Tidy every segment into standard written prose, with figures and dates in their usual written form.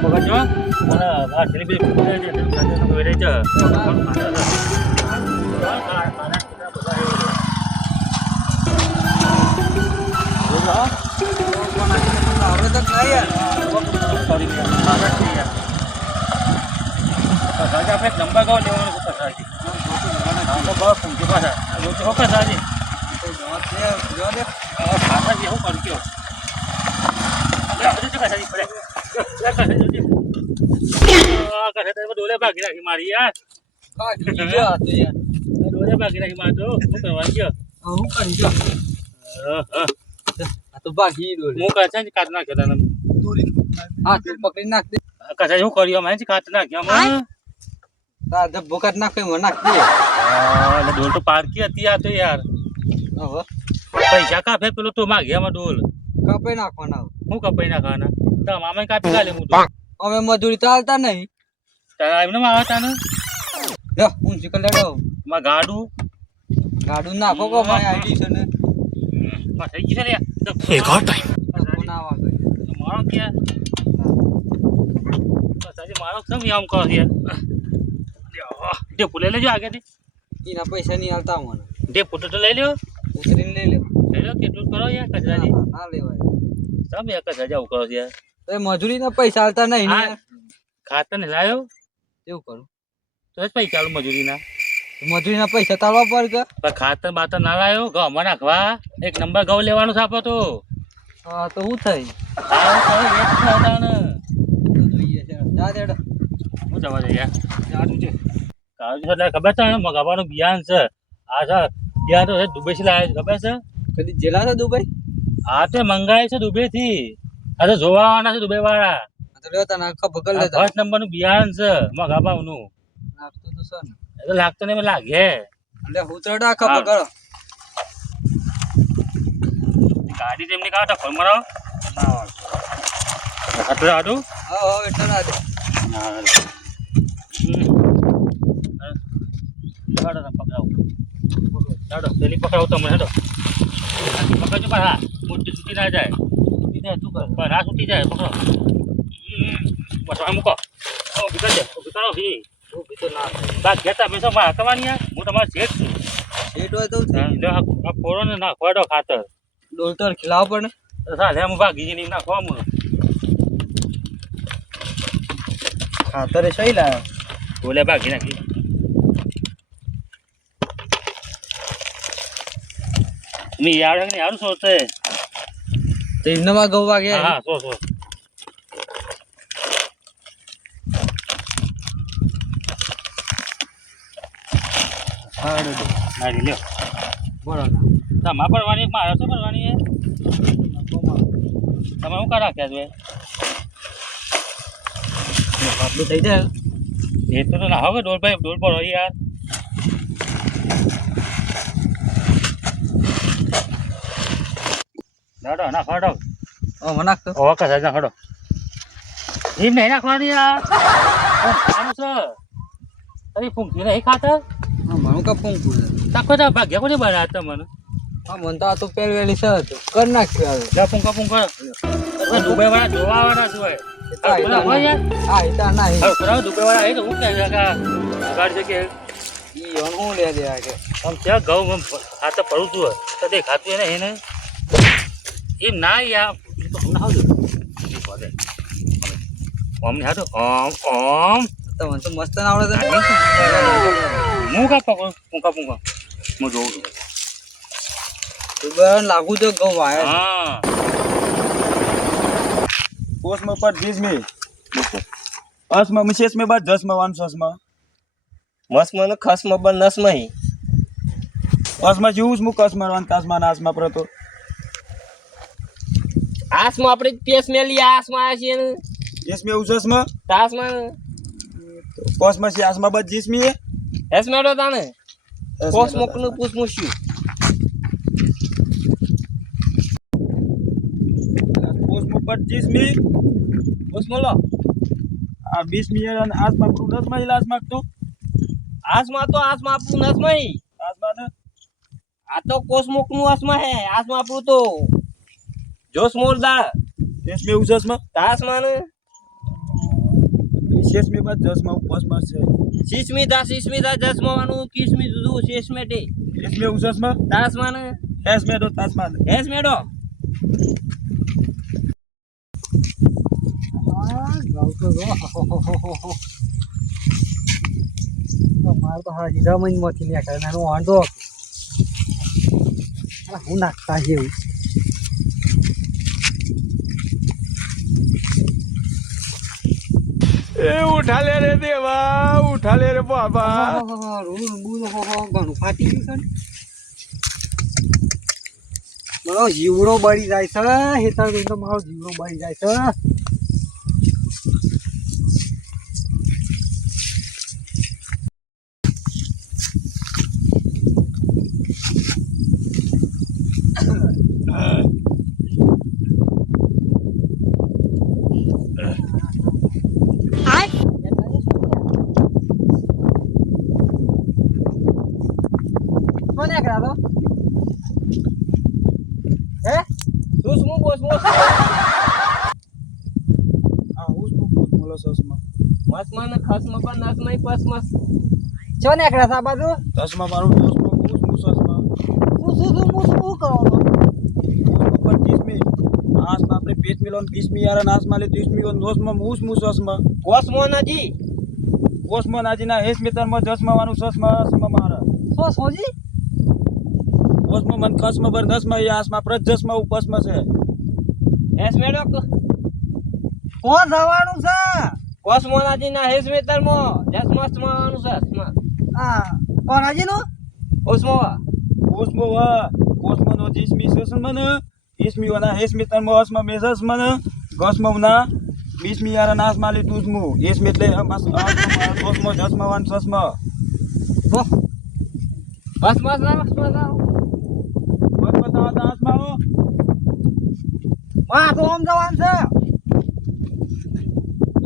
પકડજો અને આ થેલી બધી ફૂટે છે તેનું ખાતર વેરે છે આવડે તો નહીં યાર સોરી આપણે નંબર ગાવ લેવાનું કસાજી તો બહુ ફૂંકી પાછા રોજ હો કસાજી જો દે ખાતાજી હું કરી ગયો કસાજી પડે ડોલે ભાગી નાખી મારી યાર બાકી ગયો હતો યાર ડોલે ભાગી નાખી માર તો શું કરવા ગયો હું કરી ગયો આ તો બાકી દોડે હું કસાજી કાઢ નાખ્યો તને હા તું પકડી નાખ દે કસાજી હું કર્યો મેં કાઢ નાખ્યો મને તા ધબ્બો કાઢ નાખ મને નાખ દે એટલે ડોલ તો પારકી હતી આ તો યાર હવે પૈસા કાપે પેલો તો માગ્યામાં ડોલ કાપી નાખવાના હું કપાઈ નાખવાના તો મામા કાપી કાલે હું તો અમે મજૂરી તો હાલતા નહીં તારા એમને માં આવતા ને લે હું ચીકલ લેડો માં ગાડું ગાડું નાખો કો ભાઈ આઈડી છે ને બસ થઈ ગયું છે લે एक और टाइम ના વાગે મારો ક્યાં બસ આજે મારો સમ આમ કહો છે ડેપો લઈ લેજો આગેથી એના પૈસા નહીં હાલતા મને ડેપો તો લઈ લ્યો ઉતરીને લઈ લે લઈ લો કેટલું કરો યાર કચરાજી ના લેવાય સમ યાર કચરા કરો છે યાર તો મજૂરીના પૈસા હાલતા નહીં ને ખાતર ને લાયો એવું કરું તો જ પૈસા ચાલુ મજૂરીના મજૂરીના પૈસા તાળવા પર કે પણ ખાતર બાતર ના લાયો ઘઉંમાં નાખવા એક નંબર ઘઉં લેવાનો છે આપો તો હા તો શું થઈ જોઈએ છે જા દેડ હું જવા દે યાર જાડું છે કાજુ એટલે ખબર છે ને મગાવાનું બિયાન છે આ છે બિયાન તો દુબઈ થી લાવે ખબર છે કદી જેલા છે દુબઈ આ તે મંગાય છે દુબઈ થી આ તો જોવા આવવાના છે દુબઈ વાળા તો લેતા નાખા પકડ લેતા ફર્સ્ટ નંબર નું બિયાન છે મગાવાનું નાખતું તો છે ને એ તો લાગતો નહીં લાગે એટલે હું તો નાખા પકડો ગાડી તેમની કાઢો ફોન મારો આટલું આટલું હા હા એટલે ના દે પેલી પકડાવ તમે હેડો પકડજો પણ હા મોટી છૂટી ના જાય છૂટી જાય શું કરે પણ હા છૂટી જાય પકડો બસ આ મૂકો ઉભી કરજે ઉભી કરો ભી ઉભી તો ના બાદ ઘેતા પૈસા મારા તમારી હું તમારો શેઠ છું શેઠ હોય તો આ ફોડો ને નાખવાડો ખાતર ડોલતર ખીલાવ પણ સાલે હું ભાગી નહીં નાખવા હું ખાતરે સહી લાવ્યો બોલે ભાગી નાખી ની યાર ને યાર સોચે તો ઇન્નમાં ગૌ વાગે હા સો હા દે નાખી લ્યો બોલો તમારે ભરવાની મારે શું ભરવાની છે તમે શું કા રાખ્યા છો આટલું થઈ જાય એ તો ના હવે ડોલ ભાઈ ડોલ ભરો યાર નાડો ના ફાડો મને નાખતો ઓ કસા ના ફાડો એમ નહીં નાખવાની યાર આનું છે અરે ફૂંકી નહીં ખાતર હા મને કા ફોન કું તાકો તા ભાગ્યા કોને બનાવ્યા તમને હા મને તો આ તો પેલ વેલી છે કર નાખ્યું હવે જા ફૂંકા દુબઈ વાળા જોવા આવવાના છું હા ઇતા ના દુબઈ વાળા એ તો હું કે ગાડી છે કે ઈ ઓન હું લે દે આ કે આમ ક્યાં ઘઉં ખાતર પડું છું તો દેખાતું એને એને એમ ના યાર તો હમણાં આવજો ઓમ ને હાથો ઓમ ઓમ તો મને તો મસ્ત ના આવડે હું કા પકડું પૂંકા હું જોઉં છું તો બરાબર લાગુ તો ગૌ વાય હા कोस में पर 20 में अस में विशेष में बात 10 में 100 में मस मन खस में बन नस में ही अस में यूज मु कस में तास में नास में प्रतो आस में अपने पेस में लिया आस में आया छे ने इसमें उसस में तास में कोस में से आस में बात 20 में एस में तो ताने कोस मोकनु पूछ मुश्यू कोस में पर 20 में कोस मोलो आ 20 में आस में प्रु 10 में इलाज में तो आस में आपू नस में ही आस में ने आ तो कोस मोकनु आस में है आस में आपू तो जोश मोर दा इसमें उसस में तास में ने शेष में बात 10 में ऊपर में से શીશમી દા જસમાવાનું કિસમી દૂધું શેષમેટે इसमें उसस में તાસમાન एस में दो तासमान હેસ મેડો હા ગાવ તો જો મારે તો હા જમીનમાંથી નીકળે એનો વાંધો હું નાખતા જેવું ए उठा ले रे देवा उठा ले रे बाबा ઘણું ફાટી ગયું છે મારો જીવડો બળી જાય છે હેતર તો મારો જીવડો બળી જાય છે કોને કરાવો હે સુસમું બોસમું हां उसमें बहुत मोला सस में મસમાં ને ખસમાં પણ નસમાં પસમસ છો ને કરા સા બાજુ 10 में मारो 10 में उस सस में શું કરો છો ऊपर 30 में आस में अपने पेट में लोन 20 में यार नास माले 30 में 10 में मूस मूस सस में કોસમોનાજી कोसमो नाजी ना हेस में तर में 10 में वानु सस में मारा શું સોજી कोसमो मन खस में बर 10 में यास में प्रज 10 में ऊपर में से હેસ મેડો કોણ જવાનું છે કોસમોનાજી ના હેસ મેતરમો જસમસમાનું સસમાં હા કોનાજી નું ઓસમોવા कोसमो वा कोसमो नो 10 में सस में न 20 में वाला हेस में तर में अस में मेसस में न गस में ना 20 में यार नास माले 20 में हेस में એટલે कोसमो 10 में वानु सस में બસ ના बस बताओ दास में हो માં તો આમ જવાનું છે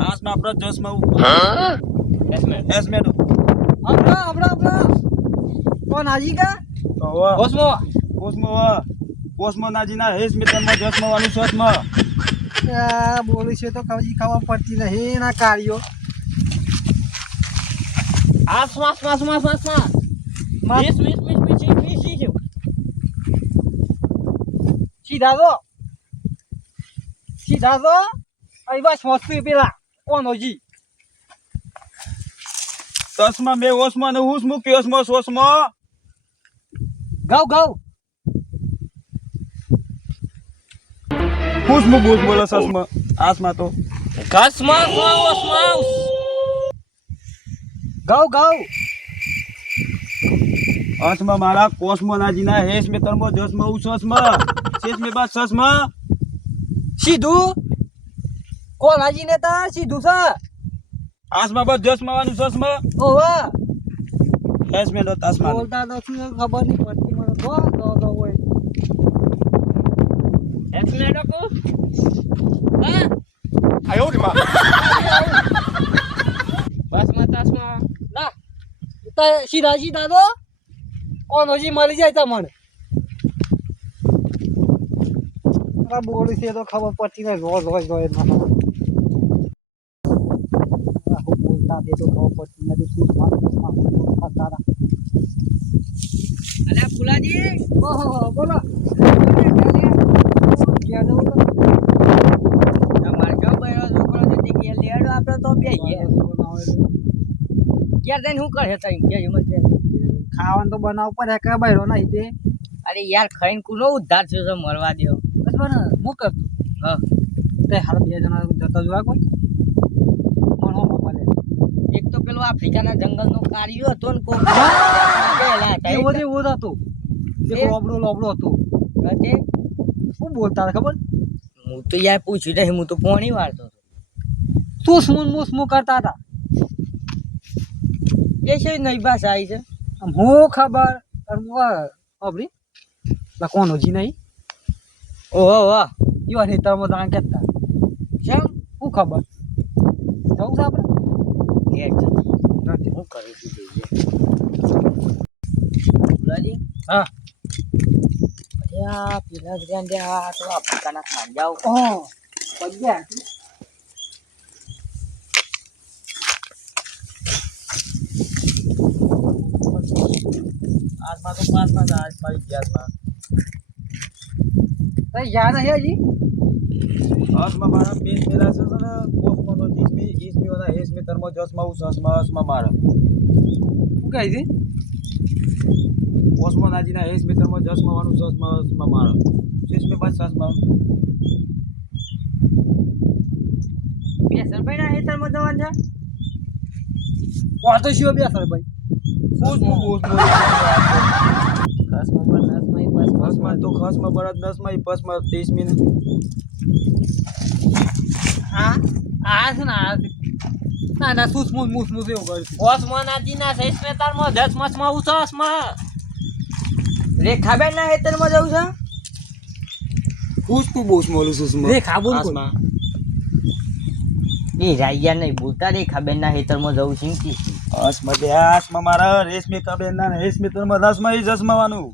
आस में अपना 10 में ऊपर હેસ મેડ हेस में આપણા કોનાજી કા तो वा કોસમોવા कोसमो नाजी ना हेस में तर में 10 में वानु सस में બોલું છે તો કઈ ખાવા પડતી નહીં ના કાર્યો આસમાસ મિસ સીધા તો અહીં બસ મસ્તી પેલા કોનોજી 10 में मैं ओस में न हुस में केस में सोस में ગાવ हुस में बोस बोला सस में आस में तो ઘસમાં ઓસમાં ગાવ अंत में मारा कोसमो नाजी ना हेस में तर में 10 में उसस में शेष में बात सस में સીધું કોનાજી ને તા સીધું છે आस में बात 10 में वानु सस में ઓવા हेस में तो तास में બોલતા નથી ખબર નહીં પડતી મને તો હોય હેસ મેડો કો બસમાં તાસમાં ના તો સીધા તો કોનોજી મળી જાય તમને બોલું છે તો ખબર પડતી ને રોજ બોલતા દે તો ખબર પડતી નથી શું દાદા અલ્યા ફુલાજી ઓહો બોલો અમાર જો બૈરો છોકરો છે તે કે લેડો આપણે તો બે ક્યાં જઈને શું કરે તઈ કે મને ખાવાનું તો બનાવ પડે કે બૈરો નહીં તે અરે યાર ખાઈને કુનો ઉદ્ધાર થયો છે મરવા દ્યો બસ બને હું કરતું હા તે હાલ 2 જણા જતા જોવા કોઈ મણ હો બોલે એક તો પેલો આફ્રિકાના જંગલનો કાળિયો હતો ને કોક એવો હતો એક લોબડો હતો શું બોલતા હતા ખબર હું તો યાર પૂછ્યું નહીં હું તો પોણી વાળતો હતો શું સ્મૂ કરતા હતા એ છે નવી ભાષા આવી છે આમ હું ખબર અબરી કોનો જી નહીં ઓહો વાહ ઈવા ને તમ જાણ કેતા કેમ શું ખબર જવું છે આપણે હું કરી દીધું હા અલ્યા પેલા ધ્યાન દે આ તો આફ્રિકાના ખાંજાઓ ઓહ પગ્યા આસમાં તો 5 માં આસમાં 11 માં તઈ યા નહીં હજી આસમાં મારા પેજ મેલા છે ને કોસમોનો ઈસમી વાળા હેસમી તરમો જસમાં ઉસમાં આસમાં મારા શું કહે છે કોસમો નાજીના હેસમી તરમો જસમાં વાનું સસમાં આસમાં મારા સીસમી બાદ સસમાં બેસર ભાઈ ના હેતરમાં જવાનું છે વાતો શિયો બે સર ભાઈ કસમાં પણ નસમાં બસ ખસમાં તો ખસમાં બરાદ 10 માં 30 મિનિટ આ છે ને આ ના ના સુસમુસ મુસમુસ એવું કરે છે કોસમાં નાજીના 6 માં 10 માં ઉસમાં રેખાબેન ના હેતરમાં જવું છે પૂછતું બોસ મોલું સુસમાં રે ખાબુન કોઈ આસમાં એ રાયા નહીં બોલતા રેખાબેન ના હેતરમાં જવું છે કે આસમાં તે આસમાં મારા રેશમી કબેન ના રેશમી તરમો 10 માં જસમાં વાનું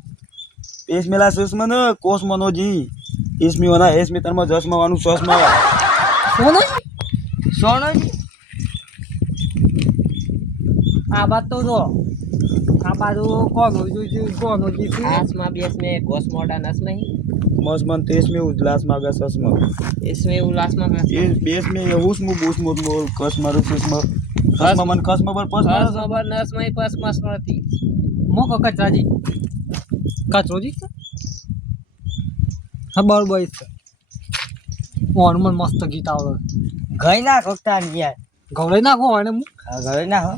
પેજ મેલા સુસમાં ને કોસમોનો જી ઈસમી વાળા હેસમી તરમો જસમાં વાનું સસમાં કોને સોનોજી આ વાત તો જો આ બાજુ કોનો જોઈ કોનો જીતી आसमा भी इसमें गोस मॉडर्न इसमें ही મસમન તેસમી ઉજલાસ માગા સસમાં इसमें उल्लास में એ બેસ મે હુસમુ બુસમુ મોલ કસમારું સુસમાં કસમાં મન કસમાં પર પસ बस खबर नस में पास मस करती મોકો કચરાજી કચરોજી હા બરોબર છે ઓનમન મસ્ત ગીત આવડે गई ना कोकता यार ગવડાઈ નાખો અને હું गई ना हो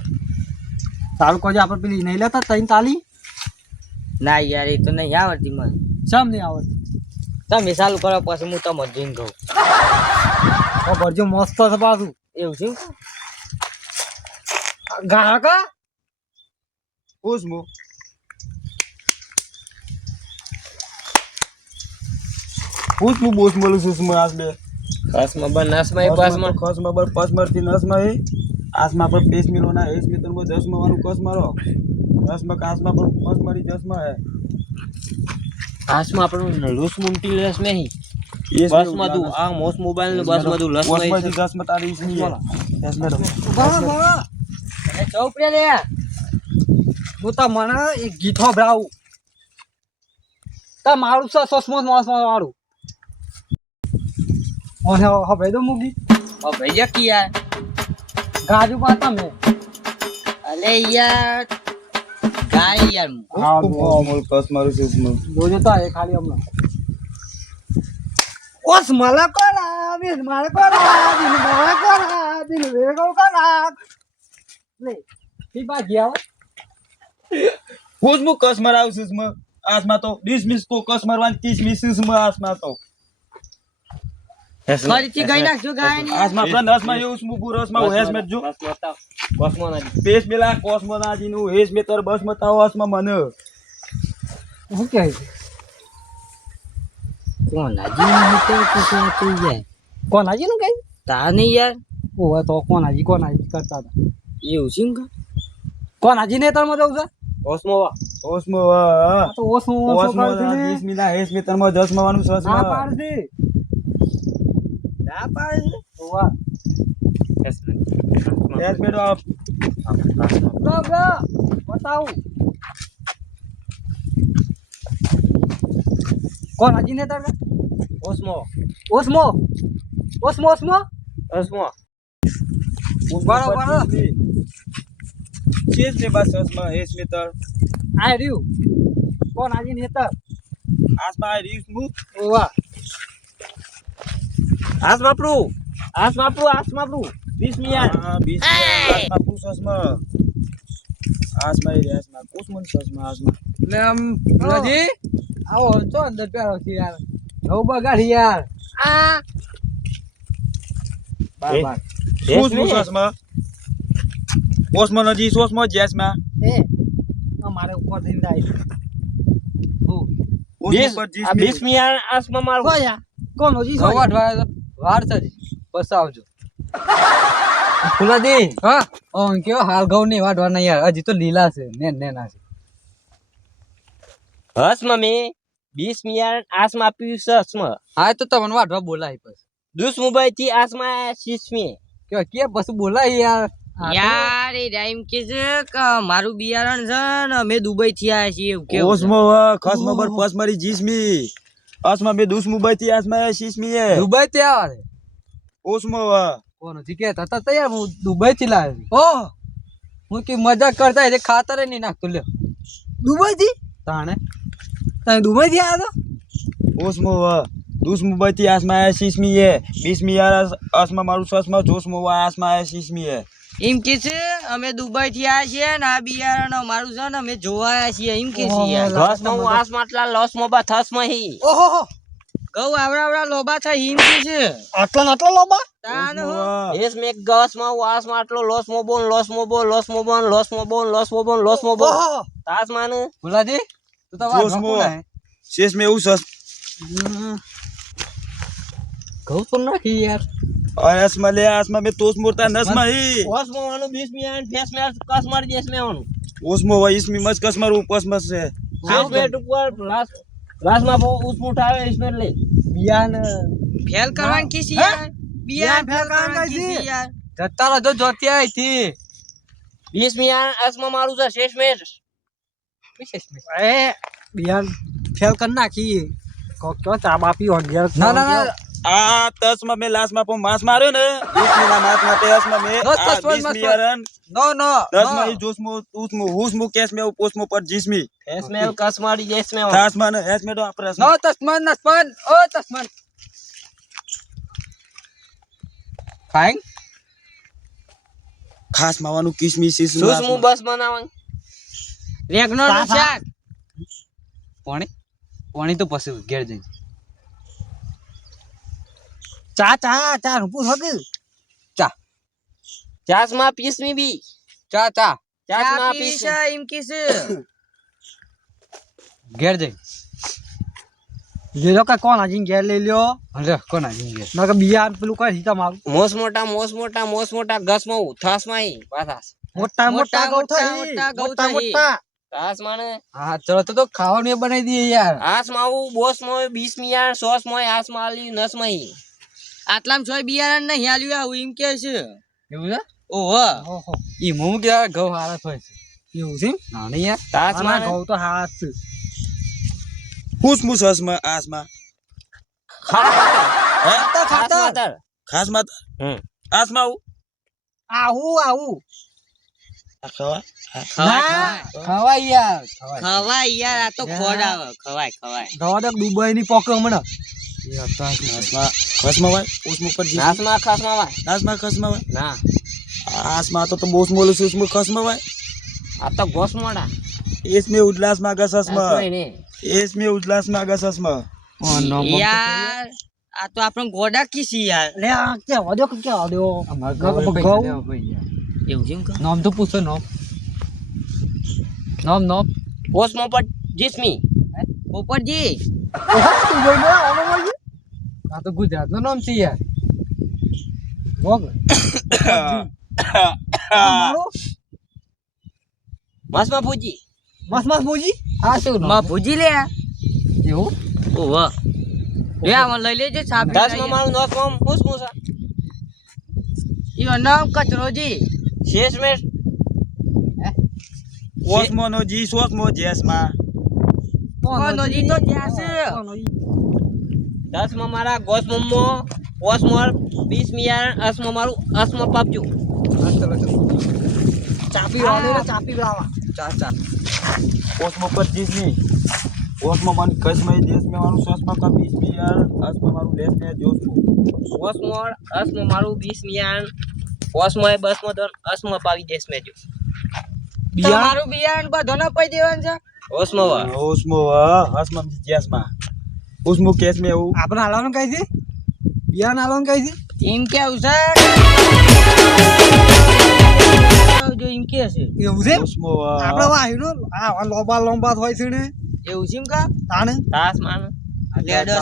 સારું કોઈ આપણે પેલી નહીં લેતા તઈ તાલી ना यार ये तो नहीं आवड़ती मन શમ નહીં આવડતી તમે ચાલુ કરો પછી હું તમને જોઈને કહું ખબર જો મસ્ત છે પાછું એવું છે ગાહકા હુસમુ હુસમુ બોસ મોલું સુસમાં આસ બે કસમાં બન નસ में पास में કસમાં પર પસ મરતી નસમાં હે આસમાં પર પેસ મિલોના હેસમી તરમો 10 માં વાનું કસ મારો 10 માં કાસમાં પર પસ મરી 10 માં હે આસમાં આપણું લૂસ મુંટી લસ में ही યેસ बस मधु आ मोस मोबाइल ने बस मधु लस में કોસમાં 10 માં તારી ઈસમી યસ મેડમ બરા બરા अरे चौपड़े ले હું તો મને એક ગીત સંભળાવું તા મારું છે સસમોસ માસમાં વાળું ઓને હવે તો મૂકી और भैया किया ગાજુ પાતા મેં अरे यार गाय यार હા મોલ કસ મારું સુસમાં જોજો તો એ ખાલી હમણાં ઓસ मला કોલા બિન મારે કોલા બિન મારે કોલા બિન વેગો કોલા લે ઈ બા ગયા હુસમુ કસ મરાવ સુસમાં આસમાં તો ડિસમિસ કો કસ મરવાન 30 મિસ સુસમાં આસમાં તો ફરીથી ગઈ નાખજો ગાય ની આસમાં પણ 10 માં એવું સ્મુ બુરસમાં હેસ મેટ જો કોસમાં ના પેસ મેલા કોસમોનાજી નું હેસ મેતર બસ મતાવ આસમાં મને હું કહે છે કોણ આજી નહીં તો તું જાય કોણ આજી નું કહે તા નહીં યાર ઓવે તો કોણ આજી કરતા હતા એવું છે ને કોણ આજી ને તરમાં જવું છે કોસમાં ઓસમો આ તો ઓસમો ઓસો ઓસમો કરતી ને 20 મિલા હેસ મેતર માં 10 માં વાનું ના સસમાં પાડશે ના પાડે ઓવા હેસ મેટ આપ બરા બતાવું કોણ આજી ને તર કોસમાં ઓસમો ઓસમો ઓસમો કોસમાં બરાબર ચેસ ને બસ સસમાં હેસ મેતર આ રહ્યું કોણ આજી ને તર આસમાં આ રીસ મુ ઓવા આસ બાપરું 20 મિનિટ 20 આસમાં પૂ સસમાં આસમાં એ આસમાં કોસમન સસમાં આસમાં એટલે આમ નજી આવો તો અંદર પેરો છે યાર નવ બગાડી યાર આ બાર બાર કોસમન સસમાં કોસમન હજી સોસમાં જેસમાં એ અમારે ઉપર થઈને જાય કોસમન પર 20 મિનિટ આસમાં મારું કોયા કોણ હોજી સો વાર છે બસ આવજો ફુલાદી હા ઓન કેવો હાલ ઘઉં ની વાટવા ના યાર હજી તો લીલા છે નેના છે હસ મમ્મી 20 મિનિટ આસમાં આપ્યું છે હસમાં હા તો તમને વાટવા બોલાય પછી દુસ મોબાઈલ થી આસમાં 6 મિનિટ કે પછી બોલાય યાર યાર એ ટાઈમ કે છે કે મારું બિયારણ છે ને અમે દુબઈ થી આયા છીએ એવું કેવું છે. ઓસમો ખસમો બર પસ મારી જીસમી આસમા બે દુસ મુંબઈ થી આસમા શીસમી હે દુબઈ થી આવે ઓસમો કોણ ટિકિટ હતા તૈયાર હું દુબઈ થી લાવ્યો ઓહ હું કે મજાક કરતા એટલે ખાતર નહીં નાખતો લ્યો દુબઈ થી તાણે તમે દુબઈ થી આવ્યા તો ઓસમો દુસ મુંબઈ થી આસમા શીસમી હે 20 યાર આસમા મારું સસમા જોસમો આસમા શીસમી હે એમ કે છે અમે દુબઈ થી આયા છીએ ને આ બિયારણ અમારું છે ને અમે જોવા આયા છીએ એમ કે છે યાર ઘસમાં હું આસ માટલા લોસ મોબા થસ મહી ઓહો ગૌ આવડા લોબા છે એમ કે છે આટલા લોબા તાન હો એસ મે ઘસમાં હું આસ માટલો લોસ મોબો ઓહો તાસ માને ભુલાજી તું તો વાત જોસમો કોણ હે શેષ મે એવું સસ ઘઉં તો નાખી યાર આસમા લે આસમા મે તોસ મોરતા નસમા હી ઓસમો વાનું 20 મિયાન ફેસ મે કસ મારી દેસ મે વાનું ઓસમો ઈસમી મસ કસમર ઉપસ મસ છે ફેસ મે ઉપર લાસ માં ઉસ મુઠાવે इसमें ले બિયાન ફેલ કરવાન કી છે યાર બિયાન ફેલ કરવાન કી છે યાર જતારો જો જોતી આવી થી 20 મિયાન આસમાં મારું છે શેષ મે એ બિયાન ફેલ કર નાખી કો ચા બાપી હો ગયા ના ના આ તસમાં મે લાસમાં પો માસ માર્યો ને ઈસમી ના માસ માં તેસમાં મે બસ, બસ, 20 યારન નો નો દસમાં ઈ જોસમો ઉસમો હુસમો કેસમે પોસમો પર જીસમી ફેસ મે કસ મારી દેસ મે તાસમાં ને હેસમે તો આપરસ નો તસ્માન નસ્માન ઓ તસ્માન ખાઈંગ ખાસ માવાનું કિસમી સીસમી સુસ મુ બસ બનાવન રેગનો નું શાક પાણી તો પછી ઘેર જઈ ચા રૂપું હગે ચાસ માં પીસ મી બી ચા ચાસ માં પીસ એમ કી છે ઘેર જઈ જે લોકો કોણ આજી ઘેર લઈ લ્યો અરે કોણ આજી ઘેર નકે બિયાર પેલું કઈ હીતા મારું મોસ મોટા ગસ માં થસ માં ઈ પાછા મોટા મોટા તાસ માને હા ચલો તો ખાવાનું બનાવી દઈએ યાર આસ માં બોસ માં 20 મિયાન સોસ માં આસ માં આલી નસ માં ઈ આટલામ છોય બિયારણ નહીં આલ્યું આવું એમ કે છે એવું છે ઓહો ઓહો ઈ મુ કે ઘઉં હારા થાય છે એવું છે ના નહીં યાર તાસ માં ઘઉં તો હારા છે હુસમુ સસમાં આસમાં ખાતર ખાસમાં આસમાં આવું ખાવા ખવાય યાર ખવાય યાર આ તો ખોડાવે ખવાય દવા દે દુબઈ ની પોકે હમણાં ખસમાં હોય ઉસમુ પર જીસમી નાસમાં ખાસમાં વાય આસમાં ખસમાં હોય ના આસમાં તો બોસ મોલું સુસમુ ખસમાં હોય આ તો ગોસ મોડા એસમે ઉજલાસ માં ગસસમાં ને એસમે ઉજલાસ માં ગસસમાં યાર આ તો આપણો ગોડા કીસી યાર લે આ કે વધો એવું છે એમ કે નામ તો પૂછો નામ પોસ્ટ મોપટ જીસ્મી પોપટજી આ તો ગુજરાત નું નામ છે યાર મસમાં ફૂજી મસ્ત ભૂજી આ શું માં ફૂજી લે એવું ઓહો લે આ લઈ લેજે સાબી 10 માં મારું નોસ મોમ પૂછ પૂછા ઈનો નામ કચરોજી શેષ મે ઓસમો નો જી સોસમો જેસમાં કોનોજી તો જ્યાં છે 10 માં મારા ગોસ મમ્મો ઓસમોર 20 મિયાર અસમો મારું અસમો પાપજો ચાપી વાળો ચાપી લાવા ચા ઓસમો પર જીસમી ઓસમો મન કસમાં દેશમાં મારું સસમાં કા 20 યાર આસમાં મારું લેસ ને જોસમુ ઓસમોર અસમો મારું 20 મિયાર ઓસમો એ બસમો દોન અસમો પાવી દેશ મે જો તમારું બિયાન બધોને પઈ દેવાનું છે ઓસમો હસમાં જેસમાં ઉસમુ કેસ મે એવું આપણે હાલવાનું કઈ છે બિયાન હાલવાનું કઈ છે એમ કેવું છે જો એમ કે છે એવું છે ઉસમો આપણે વાહીનો આ લોબા હોય છે ને એવું છે એમ કા તાણે તાસ માન લેડર